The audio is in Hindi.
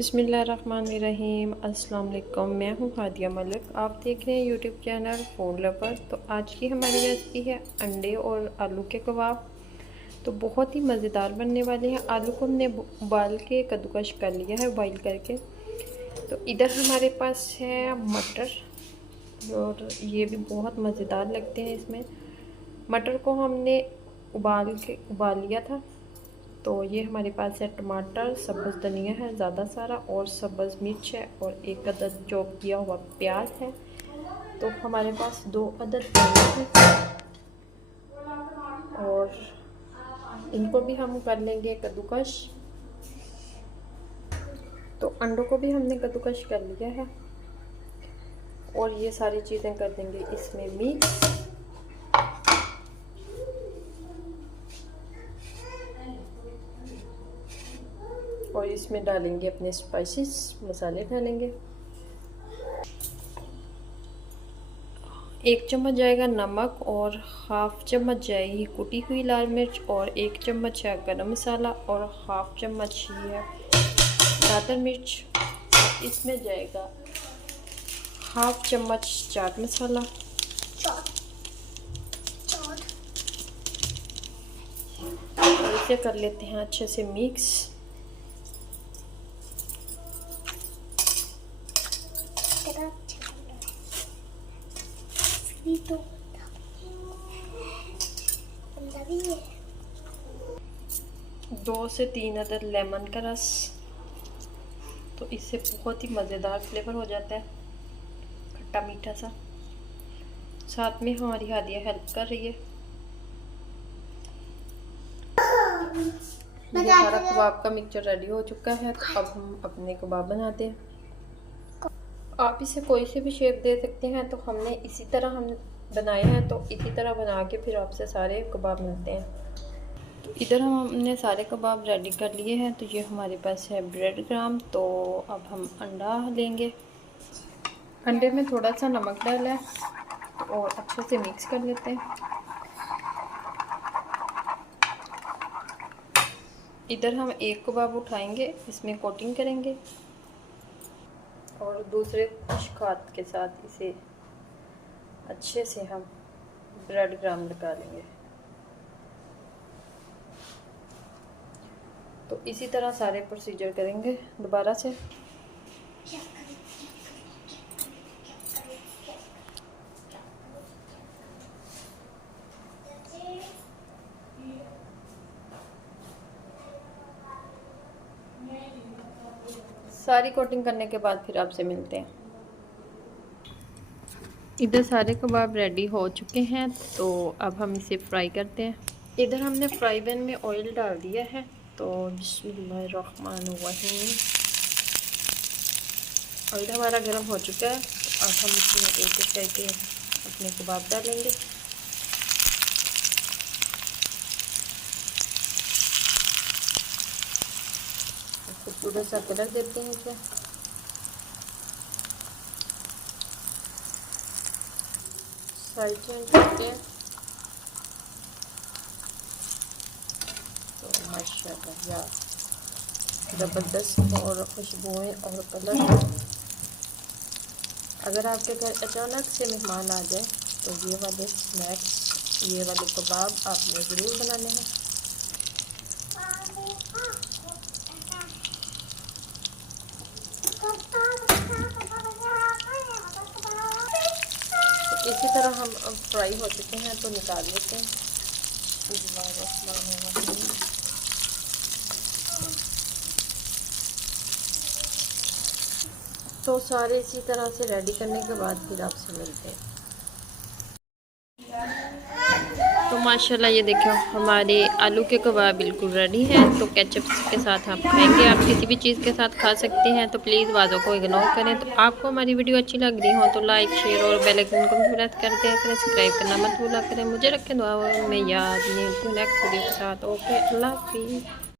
बिस्मिल्लाहिर्रहमानिर्रहीम। अस्सलाम वालेकुम। मैं हूँ हादिया मलिक, आप देख रहे हैं यूट्यूब चैनल फूड लवर। तो आज की हमारी रेसिपी है अंडे और आलू के कबाब। तो बहुत ही मज़ेदार बनने वाले हैं। आलू को हमने उबाल के कद्दूकश कर लिया है, बॉईल करके। तो इधर हमारे पास है मटर, और ये भी बहुत मज़ेदार लगते हैं। इसमें मटर को हमने उबाल लिया था। तो ये हमारे पास है टमाटर, सब्ज़ धनिया है ज़्यादा सारा, और सब्ज़ मिर्च है, और एक अदद चॉप किया हुआ प्याज है। तो हमारे पास 2 अदद अंडे हैं, और इनको भी हम कर लेंगे कद्दूकश। तो अंडों को भी हमने कद्दूकश कर लिया है, और ये सारी चीज़ें कर देंगे इसमें मिक्स। और इसमें डालेंगे अपने स्पाइसेस, मसाले डालेंगे। 1 चम्मच जाएगा नमक, और हाफ चम्मच जाएगी कुटी हुई लाल मिर्च, और 1 चम्मच है गरम मसाला, और हाफ चम्मच ही है दादर मिर्च। इसमें जाएगा हाफ चम्मच चाट मसाला, और इसे कर लेते हैं अच्छे से मिक्स। तो 2 से 3 अदद लेमन का रस। तो इससे बहुत ही मज़ेदार फ्लेवर हो जाता है, खट्टा मीठा सा। साथ में हमारी हादिया हेल्प कर रही है। ये सारा कबाब का मिक्सचर रेडी हो चुका है। तो अब हम अपने कबाब बनाते हैं। आप इसे कोई से भी शेप दे सकते हैं। तो हमने इसी तरह हम बनाए हैं, तो इसी तरह बना के फिर आपसे सारे कबाब मिलते हैं। तो इधर हमने सारे कबाब रेडी कर लिए हैं। तो ये हमारे पास है ब्रेड ग्राम। तो अब हम अंडा लेंगे। अंडे में थोड़ा सा नमक डाला है, और अच्छे से मिक्स कर लेते हैं। इधर हम एक कबाब उठाएंगे, इसमें कोटिंग करेंगे, और दूसरे खुश्क हाथ के साथ इसे अच्छे से हम ब्रेड ग्राम लगा लेंगे। तो इसी तरह सारे प्रोसीजर करेंगे दोबारा से। सारी कोटिंग करने के बाद फिर आपसे मिलते हैं। इधर सारे कबाब रेडी हो चुके हैं। तो अब हम इसे फ्राई करते हैं। इधर हमने फ्राई पैन में ऑयल डाल दिया है। तो बिस्मिल्लाहिर्रहमानिर्रहीम। ऑयल हमारा गर्म हो चुका है। तो अब हम इसमें एक एक करके अपने कबाब डालेंगे। खूबसूरत सा कलर देते हैं इसे। साइड चेंज करते हैं। तो माशाल्लाह यार ज़बरदस्त और खुशबुएं और कलर। अगर आपके घर अचानक से मेहमान आ जाए तो ये वाले स्नैक्स, ये वाले कबाब आपने ज़रूर बनाने हैं। इसी तरह हम फ्राई हो चुके हैं, तो निकाल लेते हैं। तो सारे इसी तरह से रेडी करने के बाद फिर आपसे मिलते हैं। तो माशाल्लाह ये देखो हमारे आलू के कबाब बिल्कुल रेडी हैं। तो केचप के साथ आप खाएंगे, आप किसी भी चीज़ के साथ खा सकते हैं। तो प्लीज़ बातों को इग्नोर करें। तो आपको हमारी वीडियो अच्छी लग रही हो तो लाइक, शेयर और बेल आइकन को भी प्रेस कर दें। सब्सक्राइब करना मत भूला करें। मुझे रखें दुआ में याद। नेक्स्ट वीडियो के साथ। ओके, अल्लाह हाफिज़।